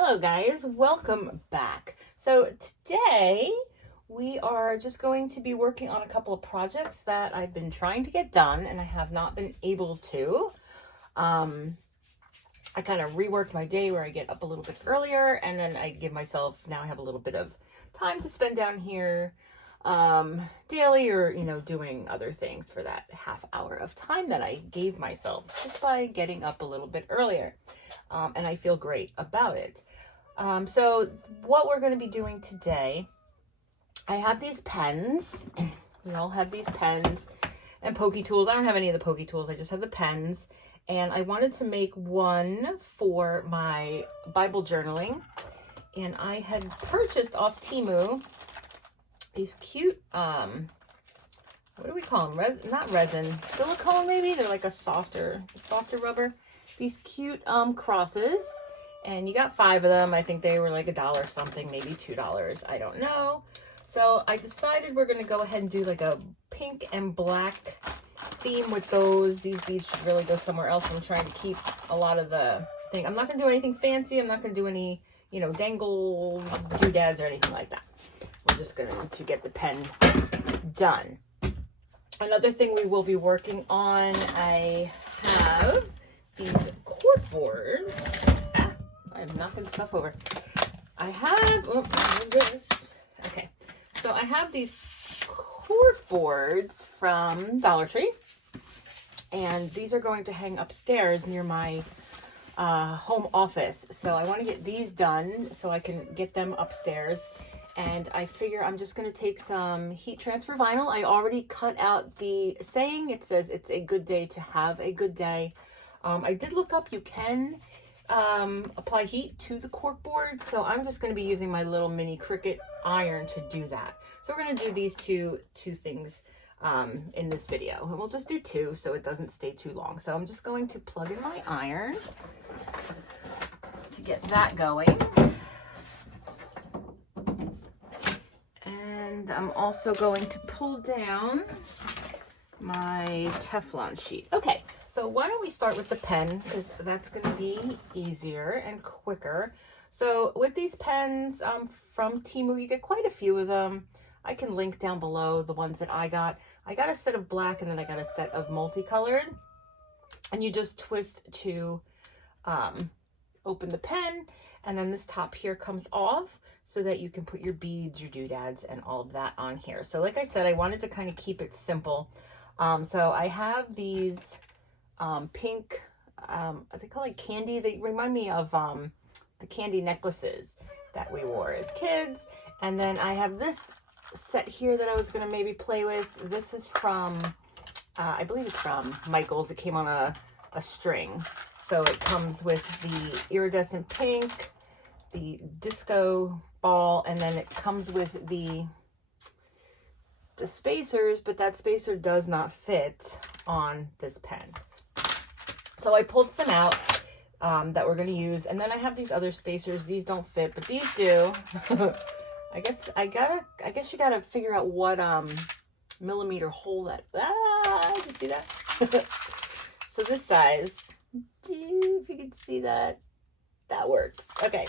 Hello guys, welcome back. So today we are just going to be working on a couple of projects that I've been trying to get done and I have not been able to. I kind of reworked my day where I get up a little bit earlier and then I give myself, now I have a little bit of time to spend down here daily, or doing other things for that half hour of time that I gave myself just by getting up a little bit earlier. And I feel great about it. So what we're going to be doing today, I have these pens. We all have these pens and pokey tools. I don't have any of the pokey tools. I just have the pens. And I wanted to make one for my Bible journaling. And I had purchased off Temu these cute, what do we call them? Not resin, silicone maybe? They're like a softer rubber. These cute crosses. And you got 5 of them. I think they were like $1 something, maybe $2. I don't know. So I decided we're going to go ahead and do like a pink and black theme with those. These beads should really go somewhere else. I'm trying to keep a lot of the thing. I'm not going to do anything fancy. I'm not going to do any, dangle doodads or anything like that. We're just going to get the pen done. Another thing we will be working on, I have these cork boards. I'm knocking stuff over. I have, okay. So I have these cork boards from Dollar Tree. And these are going to hang upstairs near my home office. So I want to get these done so I can get them upstairs. And I figure I'm just going to take some heat transfer vinyl. I already cut out the saying. It says it's a good day to have a good day. I did look up, you can apply heat to the cork board. So I'm just going to be using my little mini Cricut iron to do that. So we're going to do these two things in this video. And we'll just do 2 so it doesn't stay too long. So I'm just going to plug in my iron to get that going. And I'm also going to pull down my Teflon sheet. Okay, so why don't we start with the pen, because that's going to be easier and quicker. So with these pens from Temu, you get quite a few of them. I can link down below the ones that I got. I got a set of black and then I got a set of multicolored. And you just twist to open the pen, and then this top here comes off so that you can put your beads, your doodads, and all of that on here. So like I said, I wanted to kind of keep it simple. So I have these pink, they call it candy. They remind me of the candy necklaces that we wore as kids. And then I have this set here that I was going to maybe play with. This is from, I believe it's from Michael's. It came on a string. So it comes with the iridescent pink, the disco ball, and then it comes with the spacers, but that spacer does not fit on this pen. So I pulled some out that we're going to use, and then I have these other spacers. These don't fit, but these do. I guess you gotta figure out what millimeter hole that. Did you see that? So this size. If you can see that, that works. Okay,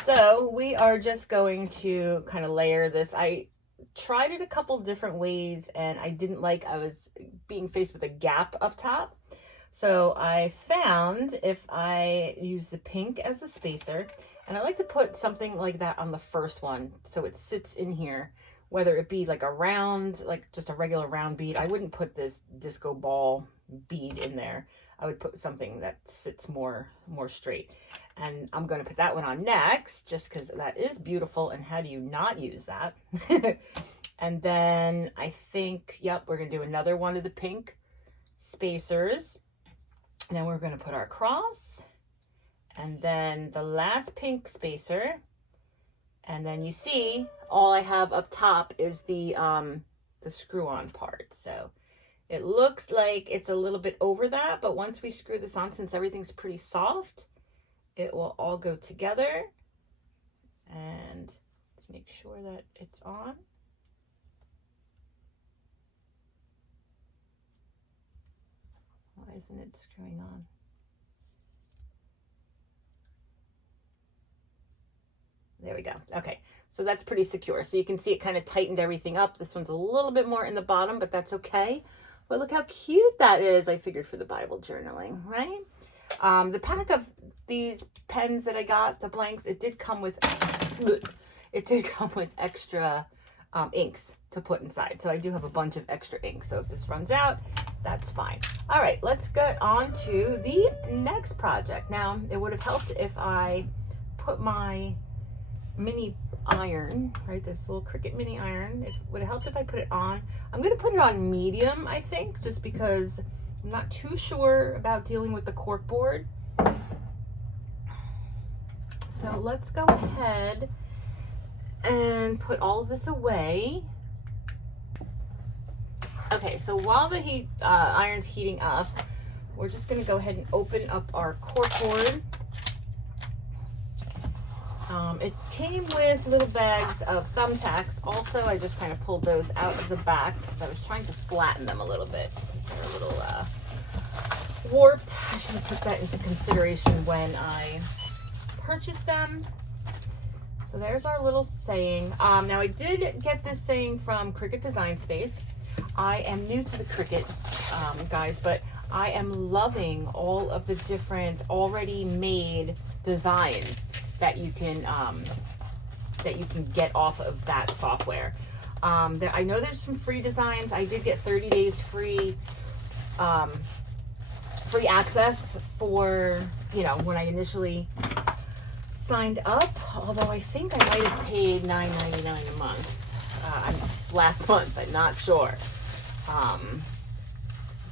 so we are just going to kind of layer this. I tried it a couple different ways and I didn't like, I was being faced with a gap up top. So I found if I use the pink as a spacer, and I like to put something like that on the first one so it sits in here, whether it be like a round, like just a regular round bead. I wouldn't put this disco ball bead in there. I would put something that sits more straight. And I'm going to put that one on next just because that is beautiful. And how do you not use that? And then I think, yep, we're going to do another one of the pink spacers. And then we're going to put our cross. And then the last pink spacer. And then you see all I have up top is the screw-on part. So it looks like it's a little bit over that, but once we screw this on, since everything's pretty soft, it will all go together. And let's make sure that it's on. Why isn't it screwing on? There we go. Okay, so that's pretty secure. So you can see it kind of tightened everything up. This one's a little bit more in the bottom, but that's okay. But look how cute that is. I figured for the Bible journaling, right? The pack of these pens that I got, the blanks, it did come with extra inks to put inside. So I do have a bunch of extra ink. So if this runs out, that's fine. All right, let's get on to the next project. Now, it would have helped if I put my mini iron, right, this little Cricut mini iron, it would have helped if I put it on. I'm going to put it on medium, I think, just because I'm not too sure about dealing with the cork board. So let's go ahead and put all of this away. Okay, so while the iron's heating up, we're just going to go ahead and open up our cork board. It came with little bags of thumbtacks. Also, I just kind of pulled those out of the back because I was trying to flatten them a little bit. They're a little warped. I should have took that into consideration when I purchased them. So there's our little saying. Now I did get this saying from Cricut Design Space. I am new to the Cricut, guys, but I am loving all of the different already made designs that you can get off of that software. I know there's some free designs. I did get 30 days free access for, you know, when I initially signed up, although I think I might have paid $9.99 a month last month. I'm not sure.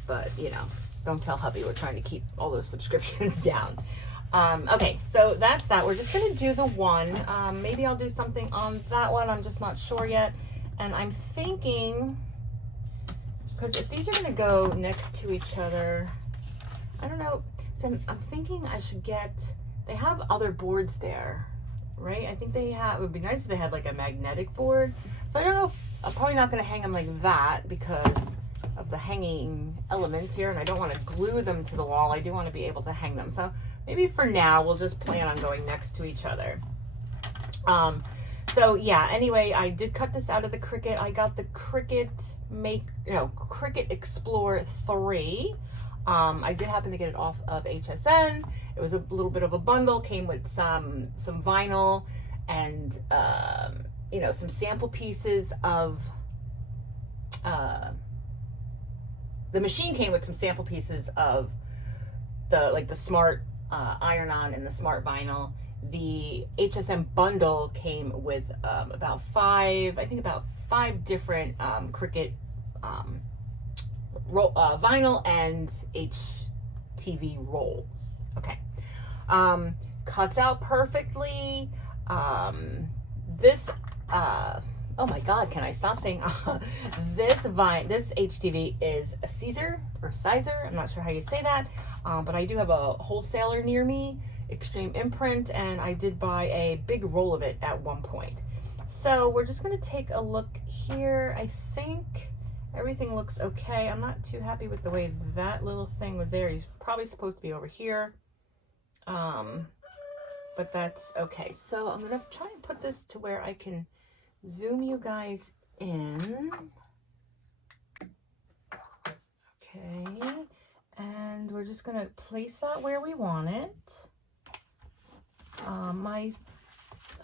But, you know, don't tell hubby we're trying to keep all those subscriptions down. Okay, so that's that. We're just going to do the one. Maybe I'll do something on that one. I'm just not sure yet. And I'm thinking, because if these are going to go next to each other, I don't know. So I'm thinking I should get, they have other boards there, right? I think they have, it would be nice if they had like a magnetic board. So I don't know if, I'm probably not going to hang them like that because of the hanging element here, and I don't want to glue them to the wall. I do want to be able to hang them. So maybe for now, we'll just plan on going next to each other. So yeah, anyway, I did cut this out of the Cricut. I got the Cricut Explore 3. I did happen to get it off of HSN. It was a little bit of a bundle, came with some vinyl and, you know, some sample pieces of, the machine came with some sample pieces of the smart iron-on and the smart vinyl. The HSN bundle came with about five different Cricut vinyl and HTV rolls. Okay. Cuts out perfectly. Oh my God, can I stop saying this HTV is a Caesar or Sizer. I'm not sure how you say that. But I do have a wholesaler near me, Extreme Imprint, and I did buy a big roll of it at one point. So we're just going to take a look here. I think everything looks okay. I'm not too happy with the way that little thing was there. He's probably supposed to be over here. But that's okay. So I'm going to try and put this to where I can zoom you guys in. Okay. And we're just going to place that where we want it. My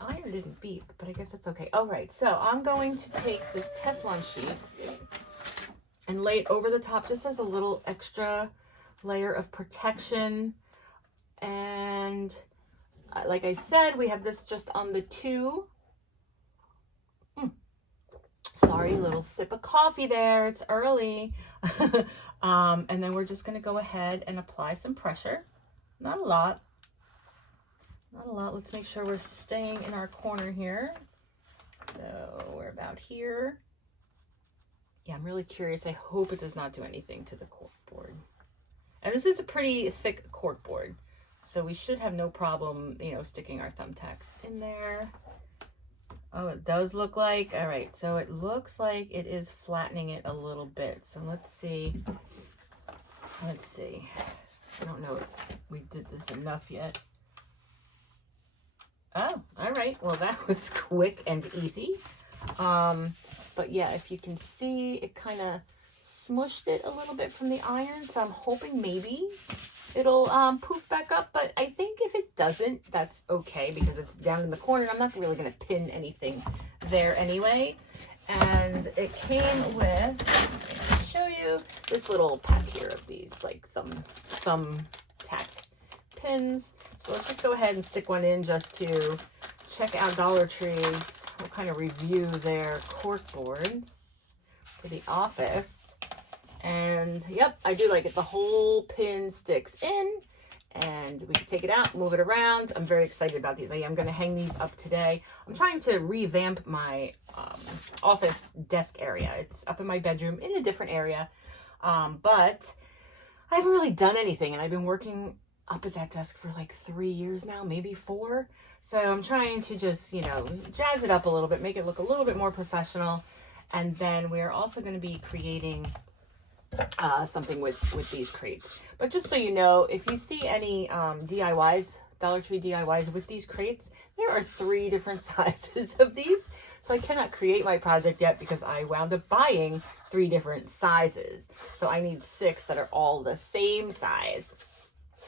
iron didn't beep, but I guess it's okay. All right, so I'm going to take this Teflon sheet and lay it over the top just as a little extra layer of protection. And like I said, we have this just on the 2. Sorry, little sip of coffee there. It's early. And then we're just going to go ahead and apply some pressure. Not a lot. Not a lot. Let's make sure we're staying in our corner here. So we're about here. Yeah, I'm really curious. I hope it does not do anything to the cork board. And this is a pretty thick cork board, so we should have no problem, you know, sticking our thumbtacks in there. Oh, it does look like, all right, so it looks like it is flattening it a little bit. So let's see. Let's see. I don't know if we did this enough yet. Oh, all right. right, well, that was quick and easy. But yeah, if you can see, it kind of smushed it a little bit from the iron, so I'm hoping maybe it'll poof back up, but I think if it doesn't, that's okay because it's down in the corner. I'm not really going to pin anything there anyway. And it came with, I'll show you, this little pack here of these like thumb tack pins. So let's just go ahead and stick one in just to check out Dollar Tree's. We'll kind of review their cork boards for the office. And yep, I do like it. The whole pin sticks in and we can take it out, move it around. I'm very excited about these. I am going to hang these up today. I'm trying to revamp my office desk area. It's up in my bedroom in a different area. But I haven't really done anything, and I've been working up at that desk for like 3 years now, maybe 4. So I'm trying to just, you know, jazz it up a little bit, make it look a little bit more professional. And then we're also going to be creating something with these crates. But just so you know, if you see any DIYs, Dollar Tree DIYs with these crates, there are 3 different sizes of these. So I cannot create my project yet because I wound up buying 3 different sizes. So I need 6 that are all the same size.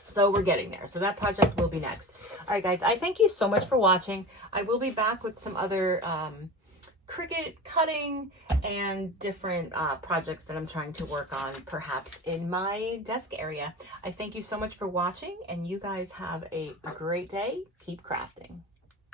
So we're getting there. So that project will be next. All right, guys, I thank you so much for watching. I will be back with some other Cricut cutting and different projects that I'm trying to work on, perhaps in my desk area. I thank you so much for watching, and you guys have a great day. Keep crafting.